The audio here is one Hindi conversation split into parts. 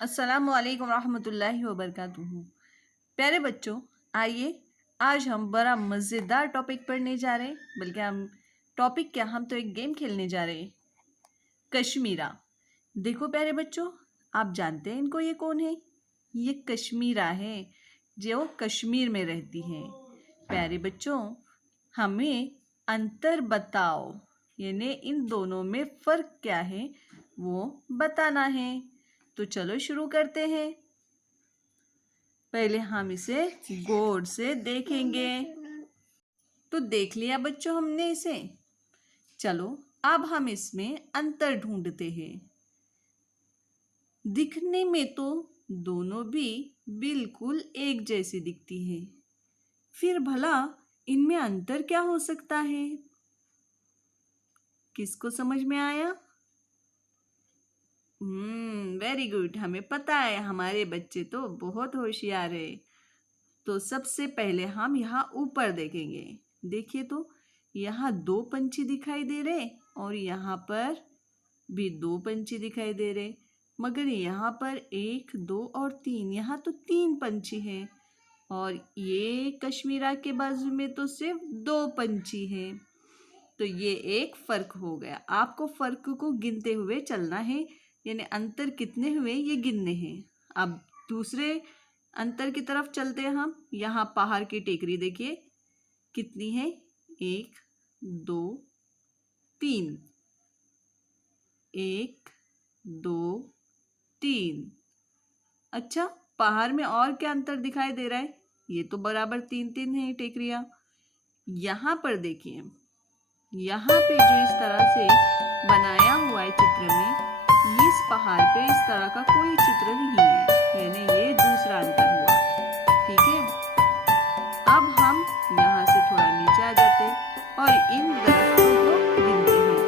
अस्सलामुअलैकुम रहमतुल्लाहि व बरकातुहू। प्यारे बच्चों, आइए आज हम बड़ा मज़ेदार टॉपिक पढ़ने जा रहे हैं। बल्कि हम टॉपिक क्या, हम तो एक गेम खेलने जा रहे हैं। कश्मीरा। देखो प्यारे बच्चों, आप जानते हैं इनको, ये कौन है? ये कश्मीरा है, जो कश्मीर में रहती हैं। प्यारे बच्चों, हमें अंतर बताओ, यानी इन दोनों में फ़र्क क्या है वो बताना है। तो चलो शुरू करते हैं। पहले हम इसे गौर से देखेंगे। तो देख लिया बच्चों हमने इसे। चलो अब हम इसमें अंतर ढूंढते हैं। दिखने में तो दोनों भी बिल्कुल एक जैसी दिखती है, फिर भला इनमें अंतर क्या हो सकता है? किसको समझ में आया? Very good. हमें पता है, हमारे बच्चे तो बहुत होशियार है। तो सबसे पहले हम यहाँ ऊपर देखेंगे। देखिए तो यहाँ दो पंछी दिखाई दे रहे और यहाँ पर भी दो पंछी दिखाई दे रहे, मगर यहाँ पर एक, दो और तीन, यहाँ तो तीन पंछी हैं। और ये कश्मीरा के बाजू में तो सिर्फ दो पंछी हैं। तो ये एक फर्क हो गया। आपको फर्क को गिनते हुए चलना है, यानी अंतर कितने हुए ये गिनने हैं। अब दूसरे अंतर की तरफ चलते हैं हम। यहाँ पहाड़ की टेकरी देखिए कितनी है, एक, दो, तीन, एक, दो, तीन। अच्छा, पहाड़ में और क्या अंतर दिखाई दे रहा है? ये तो बराबर तीन तीन है टेकरियां। यहाँ पर देखिए, यहाँ पे जो इस तरह से बनाया हुआ है चित्र में, इस पहाड़ पे इस तरह का कोई चित्र नहीं है, यानी ये दूसरा अंतर हुआ। ठीक है, अब हम यहाँ से थोड़ा नीचे आ जाते हैं और इन दरख्तों को गिनते हैं।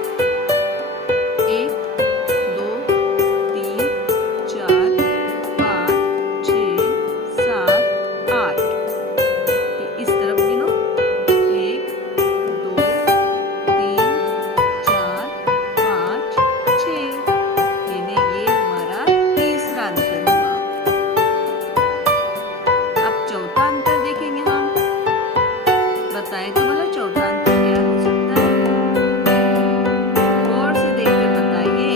एक, दो, तीन, चार, पाँच, छः, सात, आठ। इस तरफ गिनो, एक, दो, तीन, चार, पाँच, छः। यानी ये हमारा तीसरा अंतर हुआ। अब चौथा अंतर देखेंगे हम। बताएं तो भला चौथा अंतर क्या हो सकता है? गौर से देखकर बताइए।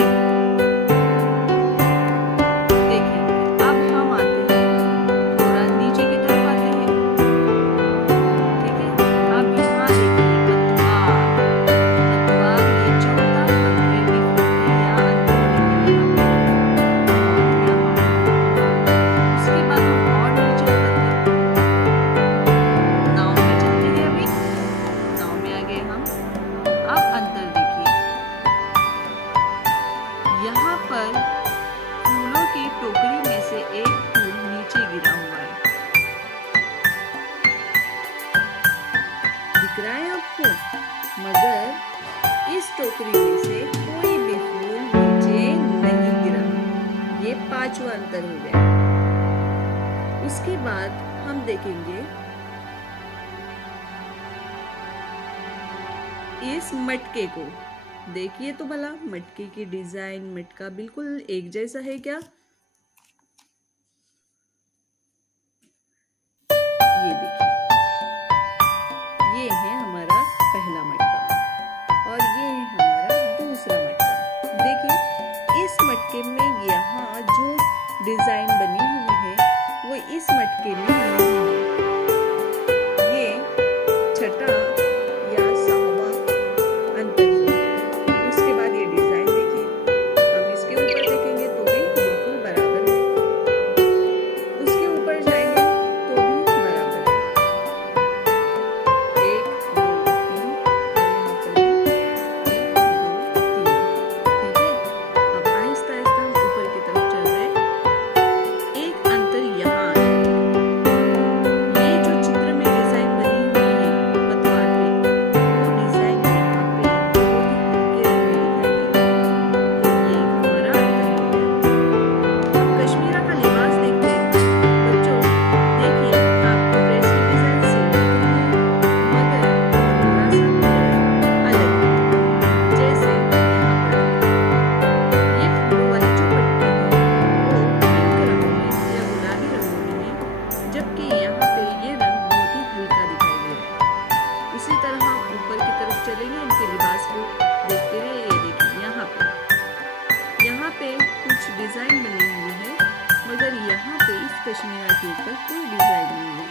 देखिए, अब हम आते हैं, थोड़ा नीचे की तरफ आते हैं। ठीक है, अब यहाँ देखिए पतवार। पतवार ये चौथा फर्क है, डिफरेंट है या अंतर है यहाँ पे और यहाँ। उसके बाद हम और नीचे आते हैं। नाव में जाते हैं अभी। नाव में आ गए हम। अब अंतर देखिए, यहाँ पर फूलों की टोकरी में से एक फूल नीचे गिरा हुआ है। दिख रहा है आपको? मगर इस टोकरी में से कोई भी फूल नीचे नहीं गिरा। ये पांचवा अंतर हो गया। उसके बाद हम देखेंगे इस मटके को। देखिए तो भला, मटके की डिजाइन, मटका बिल्कुल एक जैसा है क्या? ये देखिए, ये है हमारा पहला मटका और ये है हमारा दूसरा मटका। देखिए, इस मटके में यहाँ जो डिजाइन बनी हुई है वो इस मटके में नहीं है। ये छठा या सातवां अंतर हुआ। उसके बाद ये डिजाइन देखिए, हम इसके ऊपर देखेंगे तो भी बिल्कुल बराबर है। उसके ऊपर जाएंगे तो भी बराबर है। एक, दो, तीन, यहाँ पर भी एक, दो, तीन। ठीक है, अब आहिस्ता आहिस्ता हम ऊपर की तरफ चल रहे हैं। एक अंतर यहाँ है, कुछ डिजाइन बनी हुई है, मगर यहाँ पे इस कश्मीरा के ऊपर कोई डिजाइन नहीं है।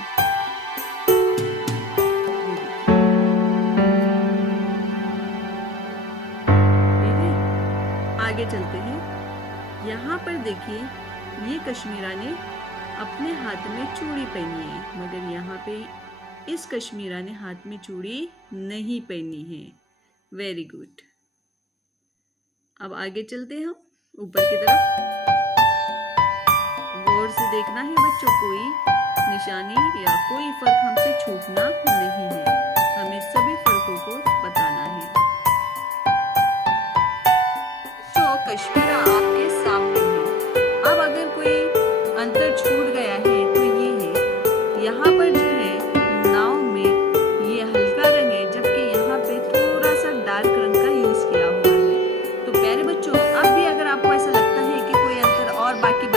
ठीक है, आगे चलते हैं। यहाँ पर देखिए, ये कश्मीरा ने अपने हाथ में चूड़ी पहनी है, मगर यहाँ पे इस कश्मीरा ने हाथ में चूड़ी नहीं पहनी है। Very good. अब आगे चलते हैं हम ऊपर की तरफ। गौर से देखना है बच्चों, कोई निशानी या कोई फर्क हमसे छूटना नहीं है, हमें सभी फर्कों को बताना है। जो कश्मीरा आपके सामने है, अब अगर कोई अंतर छूट गया है तो ये है, यहाँ पर जो है नाव में ये हल्का रंग है, जबकि यहाँ पे थोड़ा सा डार्क रंग का यूज किया हुआ है। तो प्यारे बच्चों, अब भी अगर आपको ऐसा लगता है कि कोई अंतर और बाकी